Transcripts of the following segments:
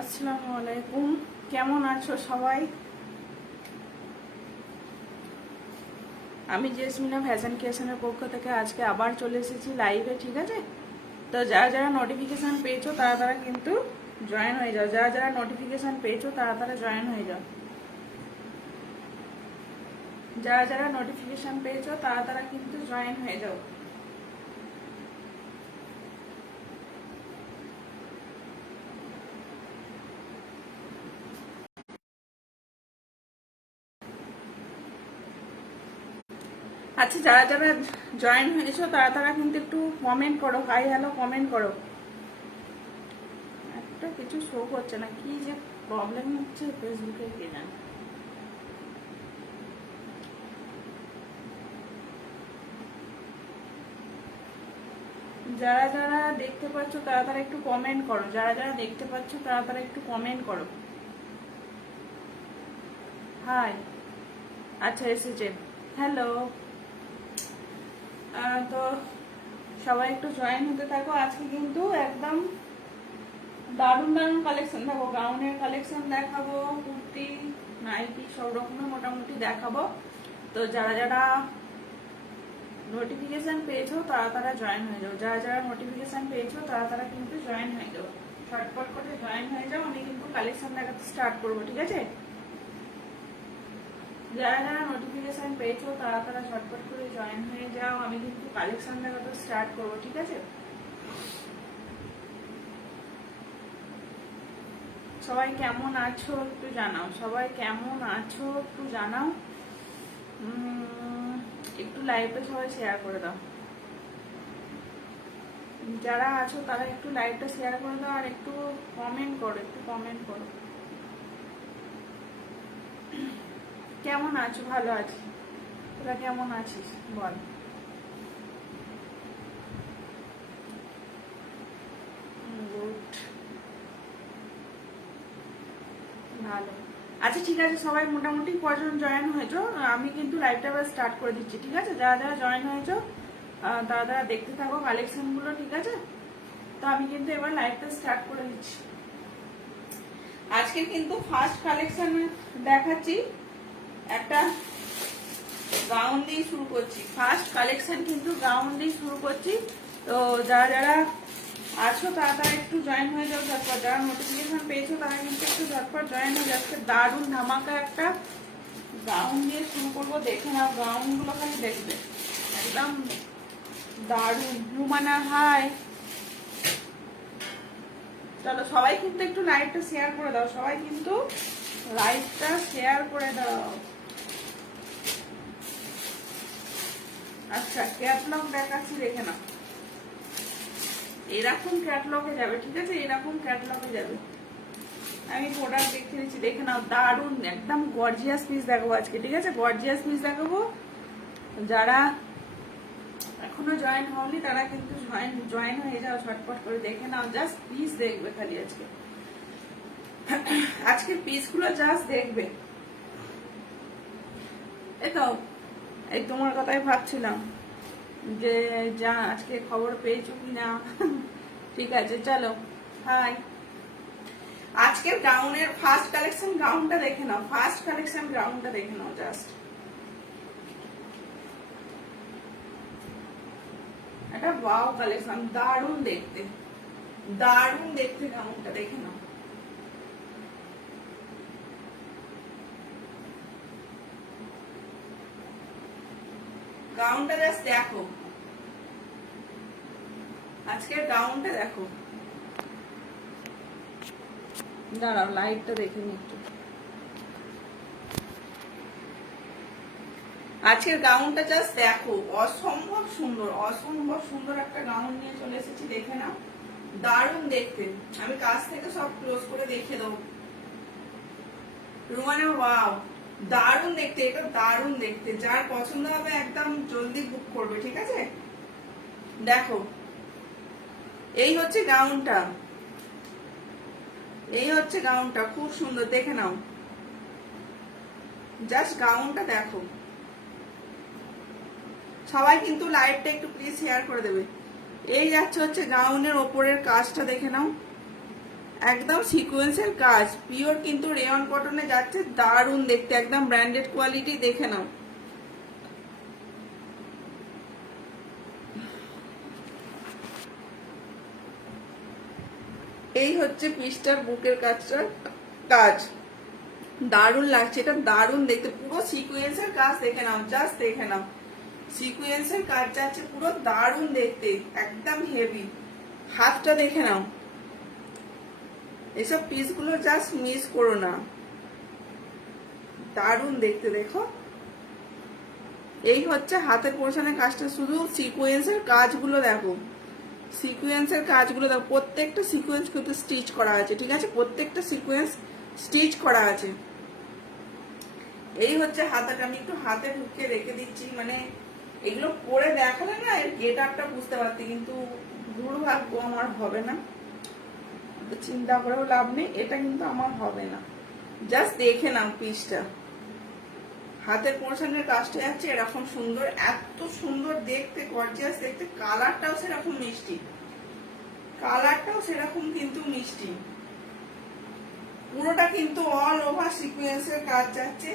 আসসালামু আলাইকুম, কেমন আছো সবাই? আমি জেসমিনা ফ্যাশন ক্রিয়েশনের পক্ষ থেকে আজকে আবার চলে এসেছি লাইভে, ঠিক আছে? তো যারা যারা নোটিফিকেশান পেয়েছো তারা তারা কিন্তু জয়েন হয়ে যাও। যারা যারা নোটিফিকেশান পেয়েছো তারা তারা জয়েন হয়ে যাও। যারা যারা নোটিফিকেশান পেয়েছো তারা তারা কিন্তু জয়েন হয়ে যাও। আচ্ছা, যারা যারা জয়েন হয়েছো তারা তারা কিন্তু একটু কমেন্ট করো, হাই হ্যালো কমেন্ট করো। একটা কিছু শো করছে না, কি যে প্রবলেম হচ্ছে ফেসবুকে কে জানে। যারা যারা দেখতে পাচ্ছ তারা তারা একটু কমেন্ট করো। যারা যারা দেখতে পাচ্ছ তারা তারা একটু কমেন্ট করো। হাই, আচ্ছা এসেছে, হ্যালো। তো সবাই একটু জয়েন হতে থাকো। আজকে কিন্তু একদম দারুণ দারুণ কালেকশন দেখাবো, গাউনের কালেকশন দেখাবো, কুর্তি নাইটি সব রকমের মোটামুটি দেখাবো। তো যারা যারা নোটিফিকেশন পেয়েছো তারা তারা জয়েন হয়ে যাও। যারা যারা নোটিফিকেশন পেয়েছো তারা তারা কিন্তু জয়েন হয়ে যাও, শর্টকাট করে জয়েন হয়ে যাও। আমি কিন্তু কালেকশন দেখাতে স্টার্ট করবো, ঠিক আছে? যারা যারা নোটিফিকেশন পেয়েছো তারা তারা ঝটপট করে জয়েন হয়ে যাও। আমি কিন্তু কালেকশন দেখাতে স্টার্ট করবো, ঠিক আছে? সবাই কেমন আছো একটু জানাও। সবাই কেমন আছো একটু জানাও। একটু লাইভটা সবাই শেয়ার করে দাও। যারা আছো তারা একটু লাইভটা শেয়ার করে দাও আর একটু কমেন্ট করো, একটু কমেন্ট করো। কেমন আছো? ভালো আছি, তোরা কেমন আছিস বল। গুড, ভালো। আচ্ছা ঠিক আছে, সবাই মোটামুটি কজন জয়েন হয়েছো আমি কিন্তু লাইভটা আবার স্টার্ট করে দিচ্ছি, ঠিক আছে? যারা যারা জয়েন হয়েছো তারা তারা দেখতে থাকো কালেকশনগুলো, ঠিক আছে? তো আমি কিন্তু এবার লাইভটা স্টার্ট করে দিচ্ছি। আজকে কিন্তু ফার্স্ট কালেকশন দেখাচ্ছি, একটা গাউন দিয়ে শুরু করছি। ফার্স্ট কালেকশন কিন্তু গাউন দিয়ে শুরু করছি। তো যারা যারা আছো তারা তারা একটু জয়েন হয়ে যাও ঝটপট। যারা নোটিফিকেশন পেয়েছো তারা কিন্তু একটু ঝটপট জয়েন হয়ে যাচ্ছে। দারুণ ধামাকা একটা গাউন দিয়ে শুরু করবো, দেখে নাও। গাউনগুলো খালি দেখবে, একদম দারুণ। রুমানা হাই, চলো সবাই কিন্তু একটু লাইভটা শেয়ার করে দাও। সবাই কিন্তু লাইভটা শেয়ার করে দাও। আচ্ছা, ক্যাটলগ দেখাচ্ছি, দেখে নাও। এরকম ক্যাটলগে যাবে, ঠিক আছে? এরকম ক্যাটলগে যাবে। আমি প্রোডাক্ট দেখে দিচ্ছি, দেখে নাও। দারুণ একদম গর্জিয়াস পিস দেখাবো আজকে, ঠিক আছে? গর্জিয়াস পিস দেখাবো। যারা এখনো জয়েন হওনি তারা কিন্তু জয়েন হয়ে যাও ঝটপট করে, দেখে নাও। জাস্ট পিস দেখবে খালি আজকে, আজকের পিসগুলো জাস্ট দেখবে। এই তো, এই তোমার কথাই ভাবছিলাম যে যা আজকে খবর পেয়েছো কিনা। ঠিক আছে, চলো হাই। আজকের গাউনের ফার্স্ট কালেকশন গাউনটা দেখে নাও। ফার্স্ট কালেকশন গাউনটা দেখে নাও জাস্ট। এটা ওয়াও কালেকশন, দারুণ দেখতে, দারুণ দেখতে গাউনটা দেখে নাও। গাউনটা জাস্ট দেখো, আজকের গাউনটা দেখো। দাঁড়াও লাইটটা দেখে নি একটু। আজকের গাউনটা জাস্ট দেখো, অসম্ভব সুন্দর, অসম্ভব সুন্দর একটা গাউন নিয়ে চলে এসেছি, দেখে নাও। দারুণ দেখতে। আমি কাছ থেকে সব ক্লোজ করে দেখে দেবো। রুমানা ওয়াও, দারুণ দেখতে, এটা দারুণ দেখতে। যার পছন্দ হবে একদম জলদি বুক করবে, ঠিক আছে? দেখো, এই হচ্ছে গাউনটা, এই হচ্ছে গাউনটা, খুব সুন্দর, দেখে নাও। জাস্ট গাউনটা দেখো। সবাই কিন্তু লাইভটা একটু প্লিজ শেয়ার করে দেবে। এই যাচ্ছে হচ্ছে গাউনের ওপরের কাজটা, দেখে নাও। একদম সিকোয়েন্সের কাজ, পিওর কিন্তু রেয়ন কটনে যাচ্ছে, দারুণ দেখতে, একদম ব্র্যান্ডেড কোয়ালিটি। দেখে নাও। এই হচ্ছে পিসটার বুকের কাজটার কাজ, দারুণ লাগছে, এটা দারুণ দেখতে, পুরো সিকোয়েন্সের কাজ। দেখে নাও, জাস্ট দেখে নাও, সিকোয়েন্সের কাজ যাচ্ছে পুরো, দারুণ দেখতে, একদম হেভি। হাতটা দেখে নাও, এসব পিসগুলো জাস্ট মিস করো না, দারুণ দেখতে। দেখো, এই হচ্ছে হাতের পোর্শনের কাজটা, শুধু সিকোয়েন্সের কাজগুলো দেখো, সিকোয়েন্সের কাজগুলো দেখো, প্রত্যেকটা সিকোয়েন্স কিন্তু স্টিচ করা আছে, ঠিক আছে, প্রত্যেকটা সিকোয়েন্স স্টিচ করা আছে। এই হচ্ছে হাতাটা, আমি একটু হাতে ঢুকিয়ে রেখে দিচ্ছি, মানে এগুলো পরে দেখালে না এর গেট আপটা বুঝতে পারতি, কিন্তু দুর্ভাগ্য আমার হবে না, চিন্তা করেও লাভ নেই, এটা কিন্তু আমার হবে না। জাস্ট দেখে নাও পিসটা, হাতের পোর্শনের কাজটা যাচ্ছে এরকম সুন্দর, এত সুন্দর দেখতে, গর্জিয়াস দেখতে, কালারটাও সেরকম মিষ্টি, কালারটাও সেরকম কিন্তু মিষ্টি। পুরোটা কিন্তু অল ওভার সিকোয়েন্সের কাজ যাচ্ছে,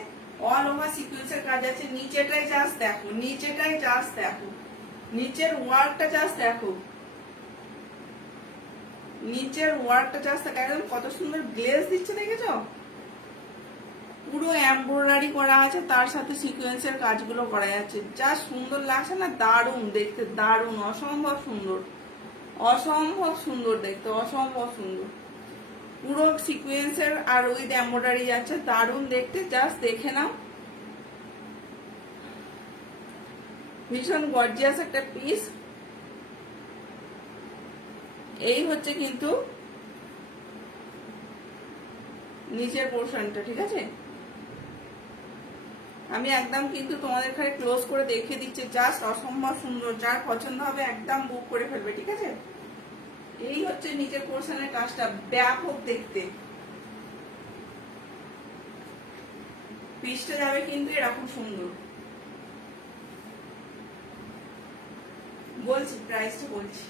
অল ওভার সিকোয়েন্সের কাজ আছে। নিচেটাই জাস্ট দেখো, নিচেটাই জাস্ট দেখো, নিচের ওয়ার্কটা জাস্ট দেখো, নিচের ওয়ার্কটা জাস্ট দেখো, একদম কত সুন্দর গ্লেজ দিচ্ছে, দেখেছো? পুরো এমব্রয়ডারি করা আছে, তার সাথে সিকোয়েন্সের কাজগুলো করা যাচ্ছে, যা সুন্দর লাগছে না, দারুণ দেখতে, দারুণ, অসম্ভব সুন্দর, অসম্ভব সুন্দর দেখতে, অসম্ভব সুন্দর। পুরো সিকোয়েন্সের আর উইথ এমব্রয়ডারি যাচ্ছে, দারুণ দেখতে, জাস্ট দেখে নাও। ভীষণ গর্জিয়াস একটা পিস। এই হচ্ছে কিন্তু নিচের পোর্শনটা, ঠিক আছে, আমি একদম কিন্তু তোমাদের খালি ক্লোজ করে দেখিয়ে দিচ্ছি, জাস্ট অসম্ভব সুন্দর, যার পছন্দ হবে একদম বুক করে ফেলবে, ঠিক আছে। এই হচ্ছে নিচের পোর্শনের কাজটা, ব্যাপক দেখতে। পিসটা যাবে কিন্তু এরকম সুন্দর, বলছি প্রাইসটা বলছি।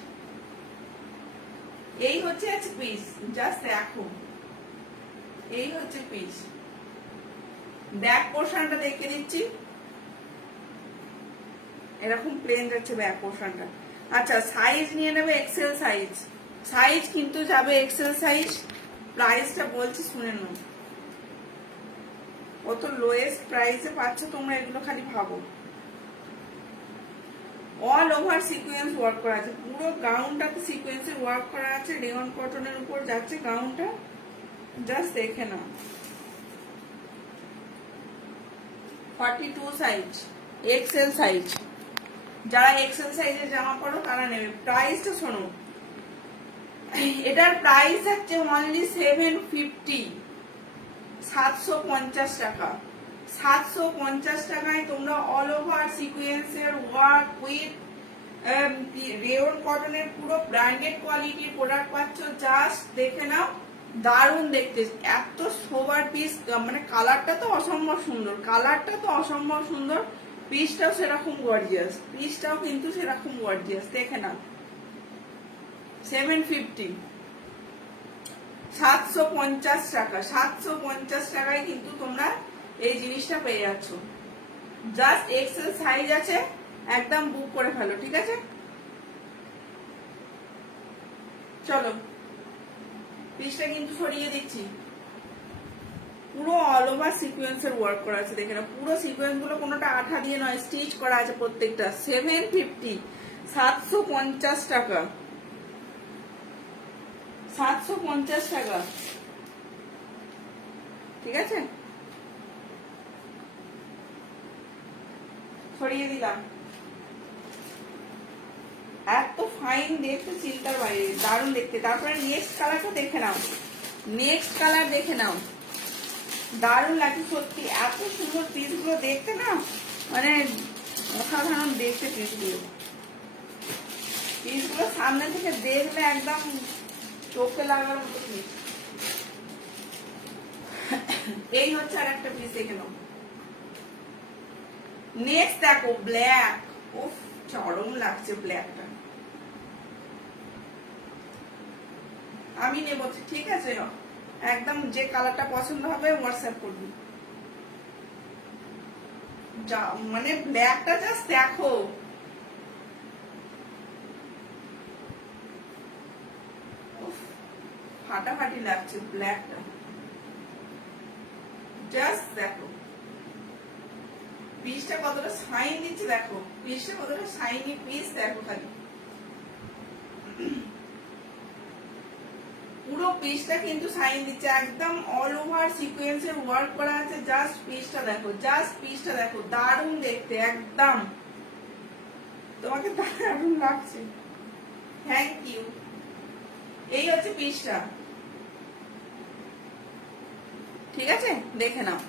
এই হচ্ছে পিস, জাস্ট দেখো, এই হচ্ছে পিস। ব্যাক পোর্শনটা দেখিয়ে দিচ্ছি, এরকম প্লেন যাচ্ছে ব্যাক পোর্শনটা। আচ্ছা, সাইজ নিয়ে নেবে এক্সেল সাইজ, সাইজ কিন্তু যাবে এক্সেল সাইজ। প্রাইসটা বলছি শুনে নাও, কত লোয়েস্ট প্রাইসে পাচ্ছ তোমরা, এগুলো খালি ভাবো। অল ওভার সিকোয়েন্স ওয়ার্ক করা আছে, পুরো গাউনটাতে সিকোয়েন্সের ওয়ার্ক করা আছে, রেয়ন কটনের উপর যাচ্ছে গাউনটা, জাস্ট দেখে নাও। 42 সাইজ, এক্সেল সাইজ, যারা এক্সেল সাইজের জামা পরো তারা নেবে। প্রাইসটা শোনো, এটার প্রাইস হচ্ছে অনলি 750, 750 টাকা। 750 টাকায় তোমরা অল ওভার সিকোয়েন্সের ওয়ার্ক উইথ রেয়ন কটনের পুরো ব্র্যান্ডেড কোয়ালিটির প্রোডাক্ট পাচ্ছ, জাস্ট দেখে নাও, দারুণ দেখতে, এত সোবার পিস, মানে কালারটা তো অসম্ভব সুন্দর, কালারটা তো অসম্ভব সুন্দর, পিসটাও সেরকম গর্জিয়াস, পিসটাও কিন্তু সেরকম গর্জিয়াস, দেখে নাও। 750, 750 টাকা, 750 টাকায় কিন্তু তোমরা এই জিনিসটা পেয়ে যাচ্ছ, জাস্ট এক্সেল সাইজ আছে, একদম বুক করে ফেলো, ঠিক আছে। চলো পিসটা কিন্তু সরিয়ে দিচ্ছি, পুরো অল ওভার সিকোয়েন্সের ওয়ার্ক করা আছে, দেখে না, পুরো সিকোয়েন্স গুলো কোনোটা আঠা দিয়ে নয়, স্টিচ করা আছে প্রত্যেকটা। 750, 750 টাকা, 750 টাকা, ঠিক আছে, সরিয়ে দিলাম। এত ফাইন দেখতে, চিন্তার বাইরে, দারুণ দেখতে। তারপরে নেক্সট কালারটা দেখে নাও, নেক্সট কালার দেখে নাও, দারুণ লাগে সত্যি, এত সুন্দর পিসগুলো দেখতে না, মানে অসাধারণ দেখতে পিসগুলো, পিসগুলো সামনে থেকে দেখলে একদম চোখে লাগার মতো পিস। এই হচ্ছে আর একটা পিস, দেখে নাও। নেক্সট দেখো ব্ল্যাক, উফ চরম লাগছে ব্ল্যাকটা, আমি নেব, ঠিক আছে? একদম যে কালারটা পছন্দ হবে হোয়াটসঅ্যাপ করবি। যা মানে ব্ল্যাকটা জাস্ট দেখো, ফাটাফাটি লাগছে ব্ল্যাকটা, জাস্ট দেখো পিসটা কতটা শাইন দিচ্ছে, দেখো পিসটা কতটা শাইনি পিস, দেখো খালি পুরো পিসটা কিন্তু শাইন দিচ্ছে, একদম অল ওভার সিকোয়েন্সের ওয়ার্ক করা আছে। জাস্ট পিসটা দেখো, জাস্ট পিসটা দেখো, দারুণ দেখতে, একদম তোমাকে দারুণ লাগছে। Thank you. এই হচ্ছে পিসটা, ঠিক আছে? দেখে নাও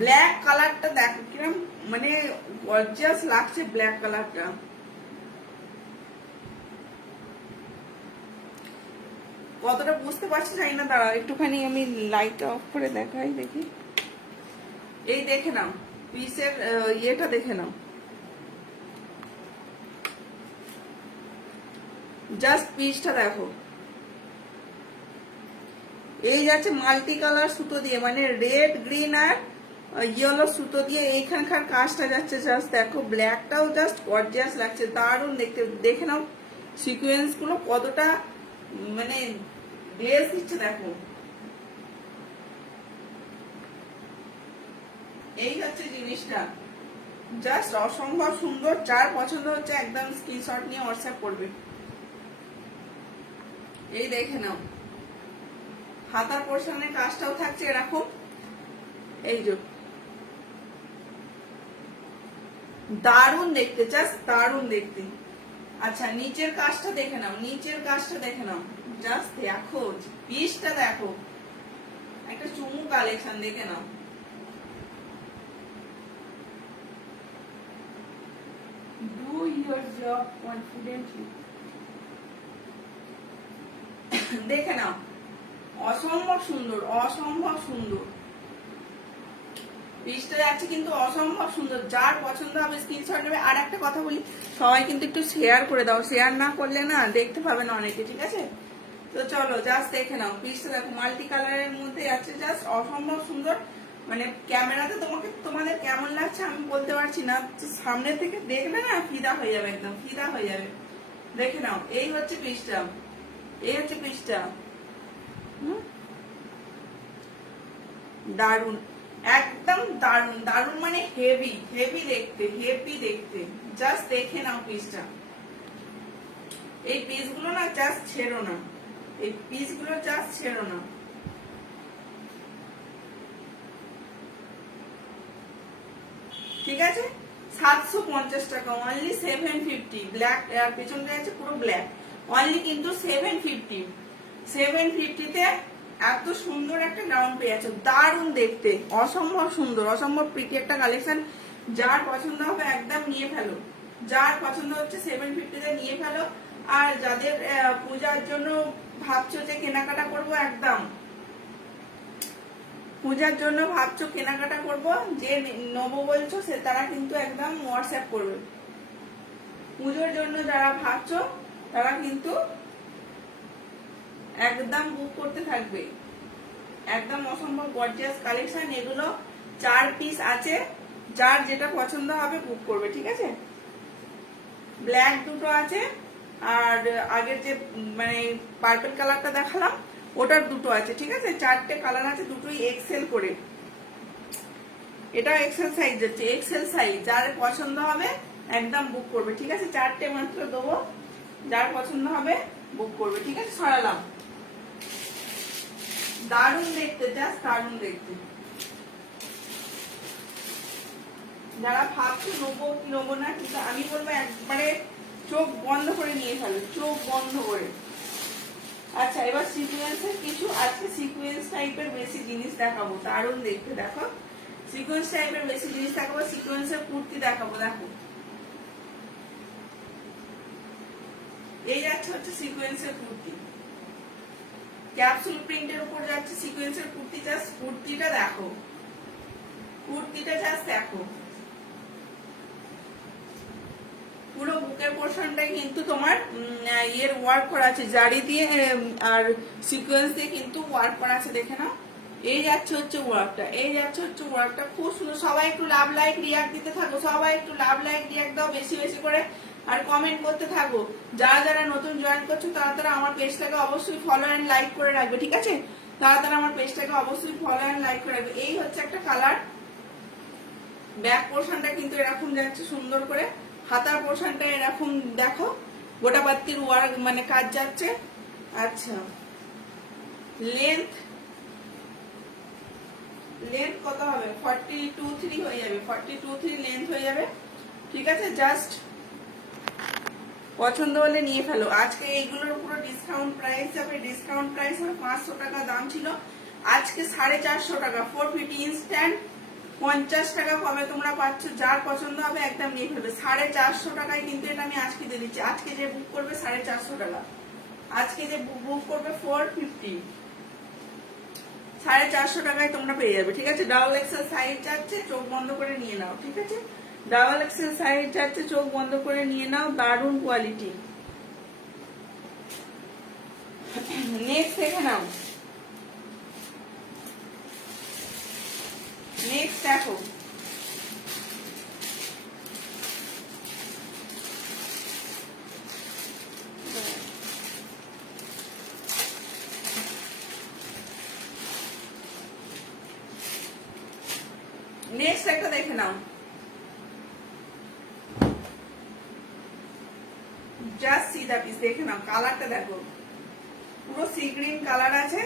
ব্ল্যাক কালারটা, দেখো কিরকম মানে গর্জিয়াস লাগছে ব্ল্যাক কালারটা। কতটা বুঝতে পারছি জানি না, দাঁড়াও একটুখানি আমি লাইটটা অফ করে দেখাই, দেখি। এই দেখে নাও পিসের ইয়েটা দেখে নাও, জাস্ট পিসটা দেখো। এই যাচ্ছে মাল্টি কালার সুতো দিয়ে, মানে রেড গ্রিন আর ইয়েলো সুতো দিয়ে এইখানকার কাজটা যাচ্ছে, জাস্ট দেখো ব্ল্যাকটাও জাস্ট গর্জিয়াস লাগছে, দারুণ দেখতে। দেখে নাও সিকোয়েন্স গুলো কতটা মানে গ্লেজ দিচ্ছে, দেখো। এই হচ্ছে জিনিসটা, জাস্ট অসম্ভব সুন্দর। যার পছন্দ হচ্ছে একদম স্ক্রিনশট নিয়ে হোয়াটসঅ্যাপ করবে। এই দেখে নাও হাতার পোর্শনের কাজটাও থাকছে এরকম, এই যে দারুণ দেখতে, জাস্ট দারুণ দেখতে। আচ্ছা নিচের কাজটা দেখে নাও, নিচের কাজটা দেখে নাও, জাস্ট দেখো পিসটা দেখো, একটা চুমু কালেকশন দেখে নাও। ডু ইউর জব কনফিডেন্টলি, দেখে নাও অসম্ভব সুন্দর, অসম্ভব সুন্দর পিসটা যাচ্ছে কিন্তু অসম্ভব সুন্দর। যার পছন্দ হবে স্ক্রিনশট নেবে। আর একটা কথা বলি, সবাই কিন্তু একটু শেয়ার করে দাও, শেয়ার না করলে না দেখতে পাবে না অনেকে, ঠিক আছে? তো চলো জাস্ট দেখে নাও পিসটা দেখো, মাল্টি কালারের মধ্যে যাচ্ছে, জাস্ট অসম্ভব সুন্দর। মানে ক্যামেরাতে তোমাদের কেমন লাগছে আমি বলতে পারছি না, সামনে থেকে দেখলে না ফিদা হয়ে যাবে, একদম ফিদা হয়ে যাবে। দেখে নাও এই হচ্ছে পিসটা, এই হচ্ছে পিসটা, দারুন, একদম দারুন, দারুন মানে হেভি হেভি দেখতে, হেভি দেখতে। জাস্ট দেখে নাও পিসটা। এই পিসগুলো না জাস্ট ছেড়ো না, এই পিসগুলো জাস্ট ছেড়ো না। ঠিক আছে? 750 টাকা, অনলি 750। ব্ল্যাক আর পেছনটা আছে পুরো ব্ল্যাক, অনলি কিন্তু 750। 750 তে এত সুন্দর একটা গাউন পেয়ে যাচ্ছ, দারুণ দেখতে, অসম্ভব সুন্দর, অসম্ভব প্রীতি একটা কালেকশন। যার পছন্দ হবে একদম নিয়ে ফেলো, যার পছন্দ হচ্ছে 750 তে নিয়ে ফেলো। আর যাদের পূজার জন্য ভাবছো যে কেনাকাটা করবো, একদম পূজার জন্য ভাবছো কেনাকাটা করব, যে নেবো বলছো সে তারা কিন্তু একদম হোয়াটসঅ্যাপ করবে। পুজোর জন্য যারা ভাবছো তারা কিন্তু একদম বুক করতে থাকবে। একদম অসম্ভব গর্জিয়াস কালেকশন এগুলো। 4 পিস আছে, যার যেটা পছন্দ হবে বুক করবে, ঠিক আছে? ব্ল্যাক দুটো আছে, আর আগের যে মানে পার্পল কালারটা দেখালাম ওটার দুটো আছে, ঠিক আছে? 4টে কালার আছে, দুটোই এক্সেল করে। এটা এক্সেল সাইজ যাচ্ছে, এক্সেল সাইজ। যার পছন্দ হবে একদম বুক করবে, ঠিক আছে? 4টে মাত্র দেবো, যার পছন্দ হবে বুক করবে, ঠিক আছে? সরালাম, দারুণ দেখতে, জাস্ট দারুণ দেখতে। যারা ভাবছো নেবো কি নেবো না, কিন্তু আমি বলবো একবারে চোখ বন্ধ করে নিয়ে ফেলো, চোখ বন্ধ করে। আচ্ছা এবার সিকোয়েন্সের কিছু আজকে সিকোয়েন্স টাইপের বেশি জিনিস দেখাবো, দারুণ দেখতে। দেখো সিকোয়েন্স টাইপের বেশি জিনিস দেখাবো, সিকোয়েন্সের কুর্তি দেখাবো। দেখো এই যাচ্ছে হচ্ছে সিকোয়েন্সের কুর্তি, ক্যাপসুল প্রিন্টের উপর যাচ্ছে সিকোয়েন্সের কুর্তি। জাস্ট কুর্তিটা দেখো, কুর্তিটা জাস্ট দেখো, পুরো বুকের পোর্শনটাই কিন্তু তোমার ইয়ের ওয়ার্ক করা আছে, জারি দিয়ে আর সিকোয়েন্স দিয়ে কিন্তু ওয়ার্ক করা আছে, দেখে নাও। এই যাচ্ছে হচ্ছে ওয়ার্কটা, এই যাচ্ছে হচ্ছে ওয়ার্কটা, খুব সুন্দর। সবাই একটু লাভ লাইক রিয়াক্ট দিতে থাকো, সবাই একটু লাভ লাইক রিয়াক্ট দাও বেশি বেশি করে, আর কমেন্ট করতে থাকো। যারা যারা নতুন জয়েন করছো তারা তারা আমার পেজটাকে অবশ্যই ফলো এন্ড লাইক করে রাখবে, ঠিক আছে? তারা তারা আমার পেজটাকে অবশ্যই ফলো এন্ড লাইক করে রাখবে। এই হচ্ছে একটা কালার। ব্যাক পোর্শনটা কিন্তু এরকম যাচ্ছে সুন্দর করে, হাতার পোর্শনটা এরকম দেখো গোটা পাত্তির ওয়ার্ক মানে কাজ যাচ্ছে। আচ্ছা, লেন্থ কত হবে? 42-3 হয়ে যাবে, 42-3 লেন্থ হয়ে যাবে, ঠিক আছে? জাস্ট পছন্দ হলে নিয়ে ফেলো। আজকে এইগুলোর পুরো ডিসকাউন্ট প্রাইস যাবে, ডিসকাউন্ট প্রাইস হবে 500 টাকা দাম ছিল, আজকে 450 টাকা, 450 ইনস্ট্যান্ট 50 টাকা কমে তোমরা পাচ্ছ। যার পছন্দ হবে একদম নিয়ে ফেলবে। 450 টাকায় কিন্তু এটা আমি আজকে দিয়ে দিচ্ছি। আজকে যে বুক করবে 450 টাকা, আজকে যে বুক করবে 450, 450 টাকায় তোমরা পেয়ে যাবে, ঠিক আছে? ডাবল এক্সেল সাইজ যাচ্ছে, চোখ বন্ধ করে নিয়ে নাও, ঠিক আছে? ডাবল এক্সেল সাইজ যাচ্ছে, চোখ বন্ধ করে নিয়ে নাও, দারুণ কোয়ালিটি। নেক্সট দেখে নাও, নেক্সট দেখো, নেক্সট একটা দেখে নাও। জাস্ট সি দা পিস, দেখে নাও কালারটা দেখো, পুরো সি গ্রিন কালার আছে,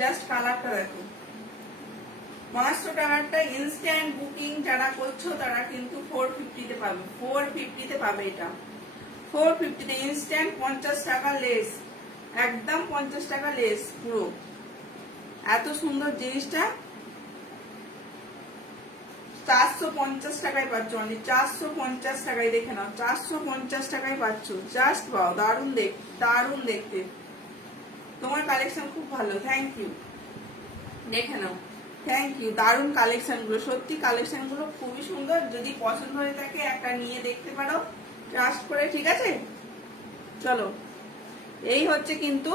জাস্ট কালারটা দেখো। 500 টাকারটা ইনস্ট্যান্ট বুকিং যারা করছো তারা কিন্তু 450 তে পাবে, 450 তে পাবে এটা, 450 তে ইনস্ট্যান্ট। 50 টাকা লেস, একদম 50 টাকা লেস পুরো। এত সুন্দর জিনিসটা 450 টাকায় পাচ্ছ, অনলি 450 টাকায়, দেখে নাও 450 টাকায় পাচ্ছ। জাস্ট পাও, দারুণ দারুণ দেখতে। তোমার কালেকশন খুব ভালো, থ্যাংক ইউ, দেখে নাও, থ্যাংক ইউ। দারুণ কালেকশন গুলো, সত্যি কালেকশন গুলো খুবই সুন্দর। যদি পছন্দ হয়ে থাকে একটা নিয়ে দেখতে পারো ট্রাস্ট করে, ঠিক আছে? চলো, এই হচ্ছে কিন্তু